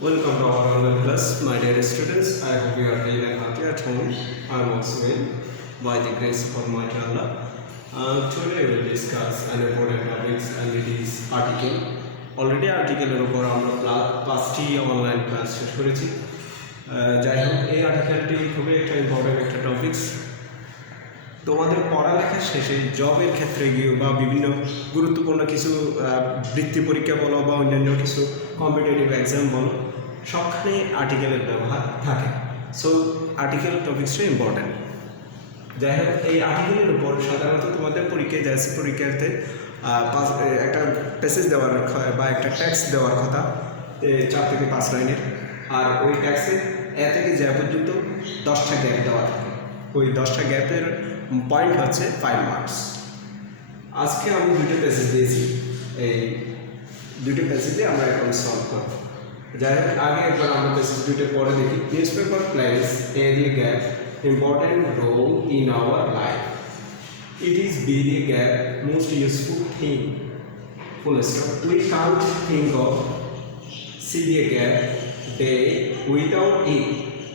Welcome to our online class, my dear students. I hope you are well and happy at home. I am also well by the grace of Almighty Allah. Today we will discuss an important topic and it is article. Already আর্টিকেলের উপর আমরা পাঁচটি online class শেষ করেছি। যাই হোক, এই আর্টিকেলটি খুবই একটা ইম্পর্টেন্ট একটা টপিকস। তোমাদের পড়ালেখা শেষে জবের ক্ষেত্রে গিয়ে বা বিভিন্ন গুরুত্বপূর্ণ কিছু বৃত্তি পরীক্ষা বলো বা অন্যান্য কিছু কম্পিটিটিভ এক্সাম বলো, সবখানে আর্টিকেলের ব্যবহার থাকে। সো আর্টিকেল টপিক্সটা ইম্পর্ট্যান্ট। যাই হোক, এই আর্টিকেলের উপর সাধারণত তোমাদের পরীক্ষায় যাচ্ছে পরীক্ষার্থে একটা প্যাসেজ দেওয়ার বা একটা ট্যাক্স দেওয়ার কথা 4 থেকে 5 লাইনের, আর ওই ট্যাক্সে থেকে যা পর্যন্ত 10টা গ্যাপ দেওয়া থাকে। ওই 10টা গ্যাপের পয়েন্ট হচ্ছে 5 মার্কস। আজকে আমি দুটো প্যাসেজ দিয়েছি, এই দুটো প্যাসেজে আমরা এখন সলভ করব। যাই হোক, আগে একবার আমরা প্যাসেজ দুটো পরে দেখি। Newspaper place a gap important role in our life. It is be the gap most useful thing. Full stop. We can't think of see the gap day without it.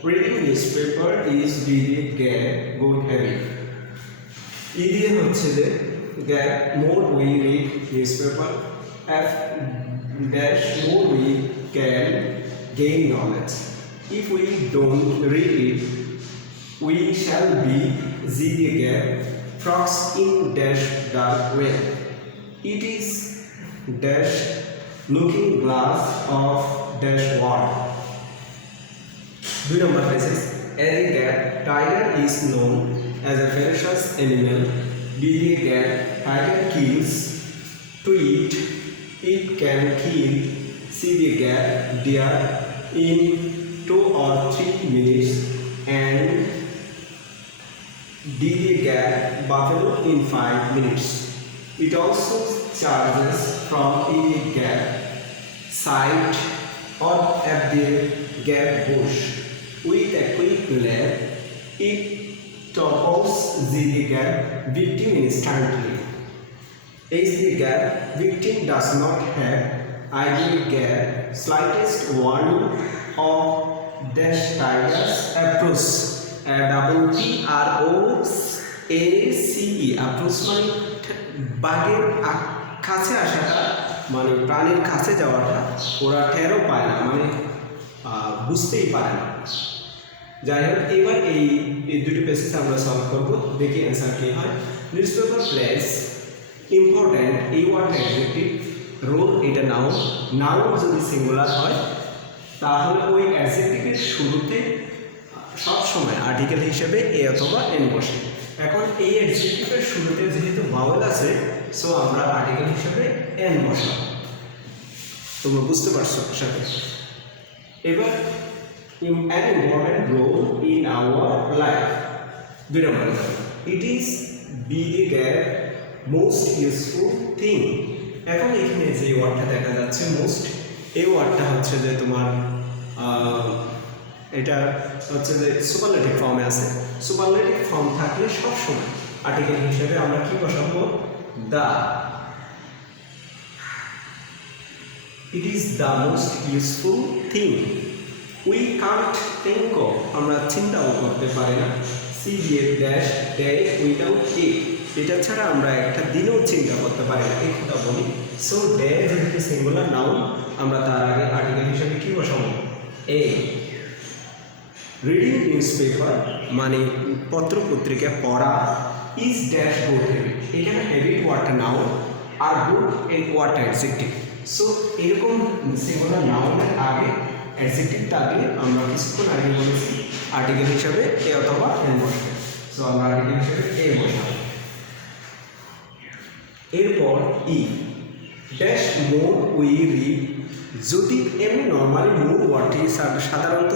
Reading newspaper is be the gap good habit. E দিয়ে হচ্ছে যে gap more we read newspaper, F dash more we can gain knowledge. If we don't read it, we shall be the gap frogs in dash dark way. It is dash looking glass of dash water. 2 number passage. As a gap, tiger is known as a ferocious animal. Be the gap, tiger kills to eat. It can kill. See the gap, deer in 2 or 3 minutes and D the gap buffalo in 5 minutes. It also charges from a gap site or at the gap bush. With a quick lap, it topples the gap victim instantly. As the gap victim does not have ideal gap, slightest warning of dash tiger's approach. APROACE approach মানে বাঘের কাছে আসাটা, মানে প্রাণীর কাছে যাওয়াটা ওরা টেরও পায় না, মানে বুঝতেই পারে না। যাই হোক, এবার এই দুটি পেসেজ আমরা সলভ করব। দেখি অ্যান্সার কী হয়। নিউজ পেপার প্লেস ইম্পর্ট্যান্ট এই ওয়ার্ডটা অ্যাডজেক্টিভ, রোল এটা নাউন। নাউন যদি সিঙ্গুলার হয় তাহলে ওই অ্যাডজেক্টিভের শুরুতে সবসময় আর্টিকেল হিসেবে এ অথবা এন বসে। এখন এই অ্যাডজেক্টিভের শুরুতে যেহেতু ভাওয়েল আছে, সো আমরা আর্টিকেল হিসেবে এন বসাবো। তোমরা বুঝতে পারছো আশা করি। এবার an important role in our life. 2 number, it is be the gap most useful thing. এখন এখানে যে ওয়ার্ডটা দেখা যাচ্ছে মোস্ট, এই ওয়ার্ডটা হচ্ছে যে তোমার এটা হচ্ছে যে সুপারলেটিভ ফর্মে আছে। সুপারলেটিভ ফর্ম থাকলে সবসময় আর্টিকেল হিসেবে আমরা কি বসাবো? The. It is the most useful thing. We can't think of, আমরা চিন্তাও করতে পারি না। সি দিয়ে ড্যাশ ডে উইদাউট ইট, এটা ছাড়া আমরা একটা দিনও চিন্তা করতে পারি না, এই কথা বলি। সো ডে যেহেতু সিঙ্গুলার নাউন, আমরা তার আগে আর্টিকেল হিসেবে কি বসাবো? এ। রিডিং নিউজ পেপার মানে পত্র পত্রিকা পড়া, ইজ ড্যাশ গুড হ্যাবিট। এখানে হ্যাবিট ওয়ার্ডটা নাউন আর গুড এই ওয়ার্ডটা অ্যাডজেক্টিভ। সো এরকম সিঙ্গুলার নাউনের আগে অ্যাডজেক্টিভ থাকলে আমরা কিছুক্ষণ আগে বলেছি আর্টিকেল হিসাবে এ অথবা এন বসবে। সো আমরা আর্টিকেল হিসেবে এ বসাবো। এরপর ই ড্যাশ মোর উই রিড। যদি এমনি নর্মালি মোর ওয়ার্ডটি সাধারণত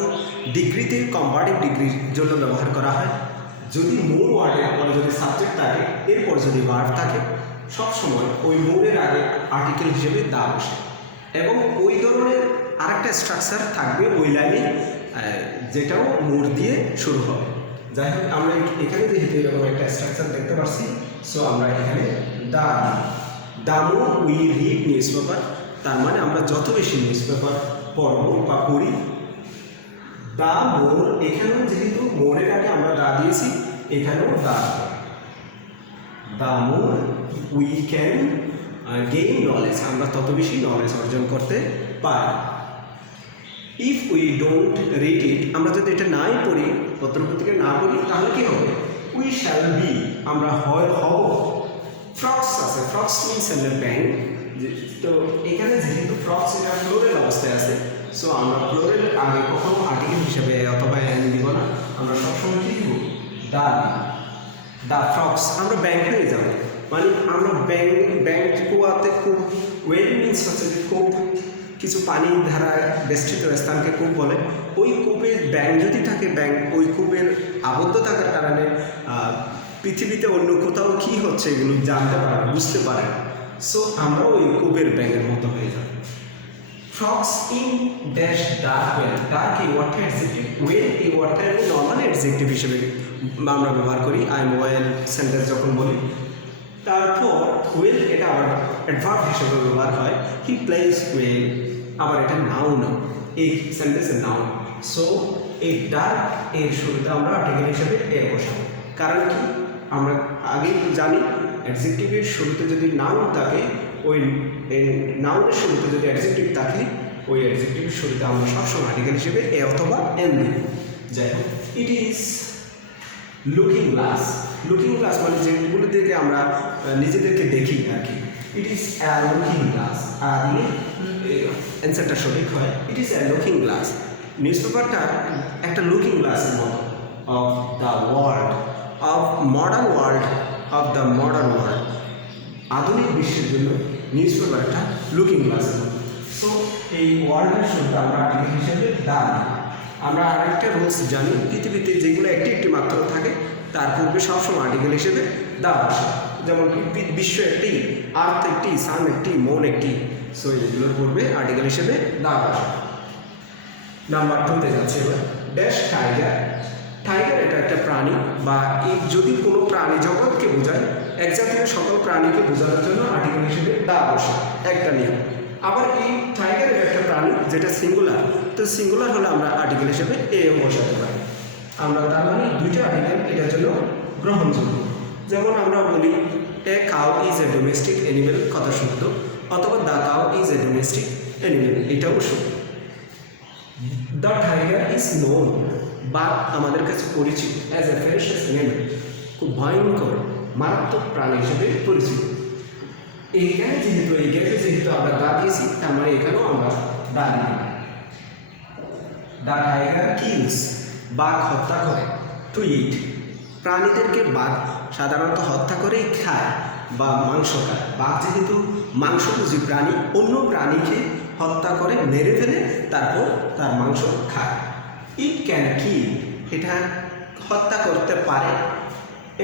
ডিগ্রিতে কম্পারেটিভ ডিগ্রির জন্য ব্যবহার করা হয়। যদি মোর ওয়ার্ডের পরে যদি সাবজেক্ট থাকে, এরপর যদি ভার্ব থাকে, সবসময় ওই মোরের আগে আর্টিকেল হিসেবে দা বসে এবং ওই ধরনের আরেকটা স্ট্রাকচার থাকবে ওই লাইনে, যেটাও মোর দিয়ে শুরু হবে। যাই হোক, আমরা এখানে যেহেতু এরকম একটা স্ট্রাকচার দেখতে পাচ্ছি, সো আমরা এখানে the more we read newspaper তার মানে আমরা যত বেশি নিউজ পেপার পড়বো বা পড়ি, দা মোর, এখানেও যেহেতু মোরের আগে আমরা দা দিয়েছি, এখানেও the more we can gain knowledge, আমরা তত বেশি নলেজ অর্জন করতে পারি। If we don't read it, আমরা যদি এটা নাই পড়ি, পত্রপত্রিকা না পড়ি, তাহলে কি হবে? উই শ্যাল বি, আমরা হব। ফ্রক্স আছে, ফ্রক্স মিনস ব্যাং। তো এখানে যেহেতু ফ্রক্স এটা ফ্লোরেল অবস্থায় আছে, সো আমরা ফ্লোরেল আগে কখনো আর্টিকেল হিসেবে অথবা অ্যান দিব না, আমরা সবসময় কি দিব? দা ফ্রক্স। আমরা ব্যাংক হয়ে যাব, মানে আমরা ব্যাংক কুয়াতে কূপ, ওয়েল মিনস হচ্ছে যে কূপ, কিছু পানি ধারায় বেষ্টিত স্থানকে কূপ বলে। ওই কূপে ব্যাংক যদি থাকে, ব্যাংক ওই কূপের আবদ্ধ থাকার কারণে পৃথিবীতে অন্য কোথাও কী হচ্ছে এগুলো জানতে পারে, বুঝতে পারে। সো আমরা ওই কূপের ব্যাংকের মতো হয়ে যাব। Frogs in dash dark well, dark এই ওয়ার্ডটা অ্যাডজেক্টিভ, ওয়েল এই ওয়ার্ডটা আমি নর্মাল অ্যাডজেক্টিভ হিসেবে আমরা ব্যবহার করি আই এম ওয়েল সেন্টেন্স যখন বলি। তারপর ওয়েল এটা আবার অ্যাডভার্ব হিসেবে ব্যবহার হয়, হি প্লেস ওয়েল, আবার এটা নাউন, এই সেন্টেন্সের নাউন। সো এই ডার্ক এর শুরুতে আমরা আর্টিকেল হিসেবে এ বসাবো। কারণ কি? আমরা আগেই জানি অ্যাডজেক্টিভের শুরুতে যদি নাউন থাকে, ওই নাউনের শুরুতে যদি অ্যাডজেক্টিভ থাকে, ওই অ্যাডজেক্টিভের শুরুতে আমরা সবসময় আর্টিকেল হিসেবে এ অথবা এন দিই। যাই হোক, it is looking glass. Looking glass মানে যেগুলো থেকে আমরা নিজেদেরকে দেখি আর কি। It is a looking glass, আর অ্যান্সারটা সঠিক হয়, it is a looking glass. News পেপারটা একটা লুকিং গ্লাসের মতো of the world, of modern world, of the modern world. আধুনিক বিশ্বের জন্য নিউজ পেপারটা লুকিং গ্লাসের মতো। সো এই ওয়ার্ল্ডের শুরুতে আমরা আর্টিকেল হিসেবে দা দিই। আমরা আরেকটা রুলস জানি, পৃথিবীতে যেগুলো একটি একটি মাত্রা থাকে তার পূর্বে সবসময় আর্টিকেল হিসেবে দা আসে। যেমন বিশ্ব একটি, আর্থ একটি, সান একটি, মন একটি। সো এগুলোর পূর্বে আর্টিকেল হিসেবে দা আসে। নাম্বার 2-তে যাচ্ছে এবার। Dash tiger. টাইগার এটা একটা প্রাণী, বা এই যদি কোনো প্রাণী জগৎকে বোঝায়, এক জাতীয় সকল প্রাণীকে বোঝানোর জন্য আর্টিকেল হিসেবে দা বসে, একটা নিয়ম। আবার এই টাইগার একটা প্রাণী যেটা সিঙ্গুলার, তো সিঙ্গুলার হলে আমরা আর্টিকেল হিসেবে এও বসাতে পারি। আমরা তার মানে দুইটা আর্টিকেল এটার জন্য গ্রহণযোগ্য। যেমন আমরা বলি a cow is a domestic animal, কথা শুদ্ধ, অথবা the cow is a domestic animal, এটাও শুদ্ধ। দ্য টাইগার ইজ নোন, বাঘ আমাদের কাছে পরিচিত অ্যাজ এ ফেরিশিয়াস অ্যানিমেল, খুব ভয়ঙ্কর মারাত্মক প্রাণী হিসেবে পরিচিত। এইখানে যেহেতু এই গ্যাপে যেহেতু আমরা দা দিয়েছি, তার মানে এখানেও আমরা দা দিই। দ্য টাইগার কিলস, বাঘ হত্যা করে। টু ইট, প্রাণীদেরকে বাঘ সাধারণত হত্যা করেই খায় বা মাংস খায়। বাঘ যেহেতু মাংসভোজী প্রাণী, অন্য প্রাণীকে হত্যা করে, মেরে ফেলে, তারপর তার মাংস খায়। ইট ক্যান কিল, এটা হত্যা করতে পারে।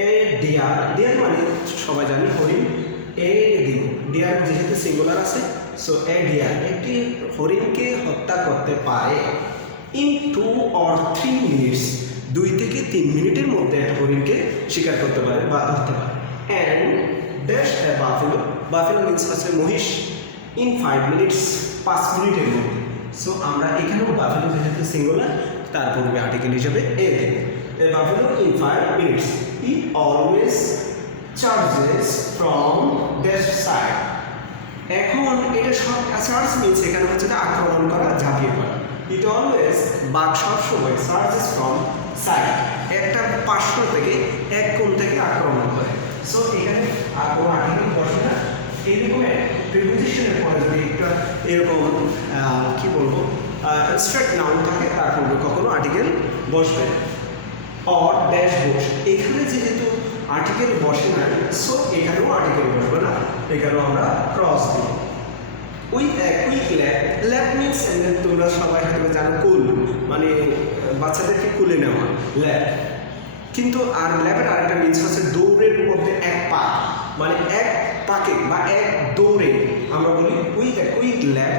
এ ডিয়ার, ডিয়ার মানে সবাই জানি হরিণ। এ দিব, ডিয়ার যেহেতু সিঙ্গুলার আছে, সো এ ডিয়ার একটি হরিণকে হত্যা করতে পারে। ইন 2 or 3 minutes, 2 থেকে 3 মিনিটের মধ্যে একটা হরিণকে শিকার করতে পারে বা ধরতে পারে। And dash a buffalo, buffalo means হচ্ছে মহিষ। ইন 5 minutes, 5 মিনিটের মধ্যে। সো আমরা এখানেও বাফেলো যেহেতু সিঙ্গুলার, তার পূর্বে আর্টিকেল হিসেবে এ দেব। A buffalo in 5 minutes, it always charges from dash side. এখন এটা সব চার্জ মিনস এখানে হচ্ছে আক্রমণ করা, ঝাঁপিয়ে পড়া। ইট অলওয়েজ, বাঘ সবসময় চার্জেস ফ্রম সাইড, একটা পার্শ্ব থেকে, এক কোণ থেকে আক্রমণ করে। সো এখানে কোনো আর্টিকেল বসে না। এরকম প্রিপোজিশনের পরে যদি একটা এরকম কী বলবো স্ট্রেট নাউন থাকে, তার পূর্বে কখনো আর্টিকেল বসবে। অর ড্যাশ বস, এখানে যেহেতু আর্টিকেল বসে না, সো এখানেও আর্টিকেল বসবে না, এখানেও আমরা ক্রস দিই। With a quick lap, lap means তোমরা সবাই হয়তো জানো কুল, মানে বাচ্চাদেরকে কুলে নেওয়া, ল্যাপ। কিন্তু আর ল্যাপের আরেকটা মিনস হচ্ছে দৌড়ের মধ্যে এক পা, মানে এক পাকে বা এক দৌড়ে আমরা বলি উইথ এ কুইক ল্যাপ,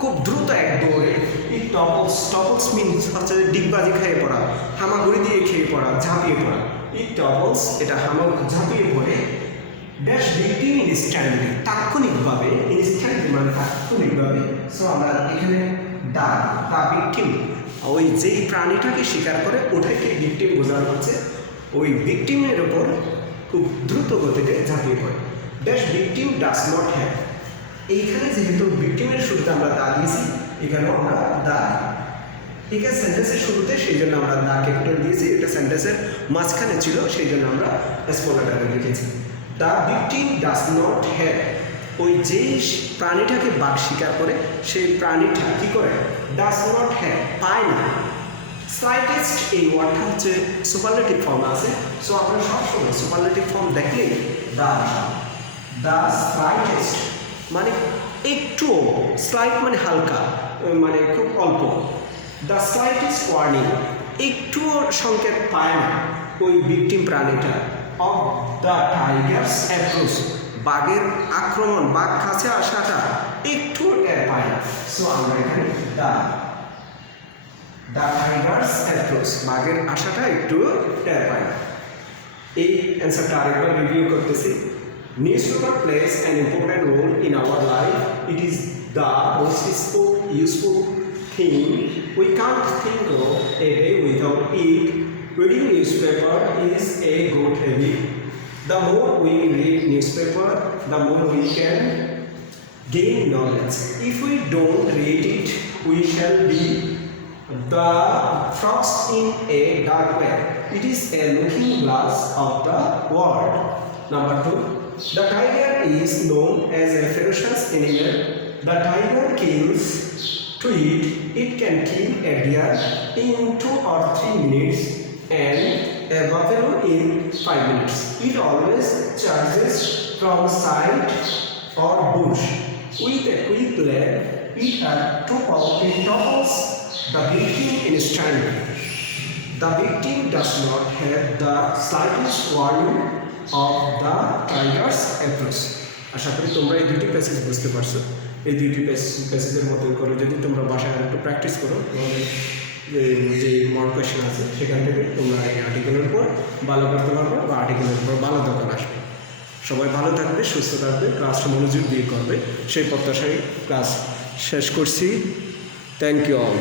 খুব দ্রুত এক দৌড়ে। এই টপলস, টপলস মিনস হচ্ছে ডিগবাজি খেয়ে পড়া, হামাগুড়ি দিয়ে খেয়ে পড়া, ঝাঁপিয়ে পড়া। এই টপলস এটা ঝাঁপিয়ে পড়ে। ড্যাশ ভিকটিম ইনস্ট্যান্টলি, তাৎক্ষণিকভাবে, ইনস্ট্যান্টলি মানে তাৎক্ষণিকভাবে। সো আমরা এখানে দা ভিকটিম, ওই যেই প্রাণীটাকে শিকার করে ওটাকে ভিকটিম বোঝানো হচ্ছে, ওই ভিকটিমের ওপর খুব দ্রুত গতিতে ঝাঁপিয়ে পড়ে। Dash victim does not have, এইখানে যেহেতু ভিকটিমের শুরুতে আমরা দা দিয়েছি, এখানেও আমরা দা, এখানে সেন্টেন্সের শুরুতে, সেই জন্য আমরা দা ক্যাপিটাল দিয়েছি, এটা সেন্টেন্সের মাঝখানে ছিল, সেই জন্য আমরা স্মল লেটারে লিখেছি। The victim does not have, ওই যেই প্রাণীটাকে বাঘ শিকার করে সেই প্রাণীটা কী করে, ডাজ নট হ্যাভ, পায় না। স্লাইটেস্ট, এই ওয়ার্ডটা হচ্ছে সুপারলেটিভ ফর্ম আছে। সো আমরা সবসময় সুপারলেটিভ ফর্ম দেখলেই দ্য স্লাইটেস্ট মানে একটু, স্লাইট মানে হালকা, মানে খুব অল্প। দ্য স্লাইটেস্ট ওয়ার্নিং, একটুও সংকেত পায় না ওই ভিকটিম প্রাণীটা অফ দ্য টাইগার্স অ্যাপ্রোচ, বাঘের আক্রমণ, বাঘ কাছে আসাটা একটুও টের পায় না। সো আমরা এখানে দ্য টাইগার্স অ্যাপ্রোচ, বাঘের আসাটা একটু টের পায় না। এই অ্যান্সারটা আরেকবার রিভিউ করতেছি। Newspaper plays an important role in our life. It is the most useful thing. We can't think of a day without it. Reading newspaper is a good habit. The more we read newspaper, the more we can gain knowledge. If we don't read it, we shall be the frogs in a dark web. It is a looking glass of the world. Number 2. The tiger is known as a ferocious animal. The tiger kills to eat. It can kill a deer in 2 or 3 minutes and a buffalo in 5 minutes. It always charges from side or bush. With a quick leg, it topples the victim instantly. The victim does not have the slightest warning of the tiger's approach. আশা করি তোমরা এই দুটি passage বুঝতে পারছো। এই দুটি প্যাসেজের মতো করে যদি তোমরা বাসায় একটু প্র্যাকটিস করো, তোমাদের যে মক কোয়েশ্চেন আছে সেখান থেকে তোমরা এই আর্টিকেলের উপর ভালো করতে পারবে বা আর্টিকেলের উপর ভালো দরকার আসবে। সবাই ভালো থাকবে, সুস্থ থাকবে, ক্লাসটা মনোযোগ দিয়ে করবে, সেই প্রত্যাশায় ক্লাস শেষ করছি। Thank you all.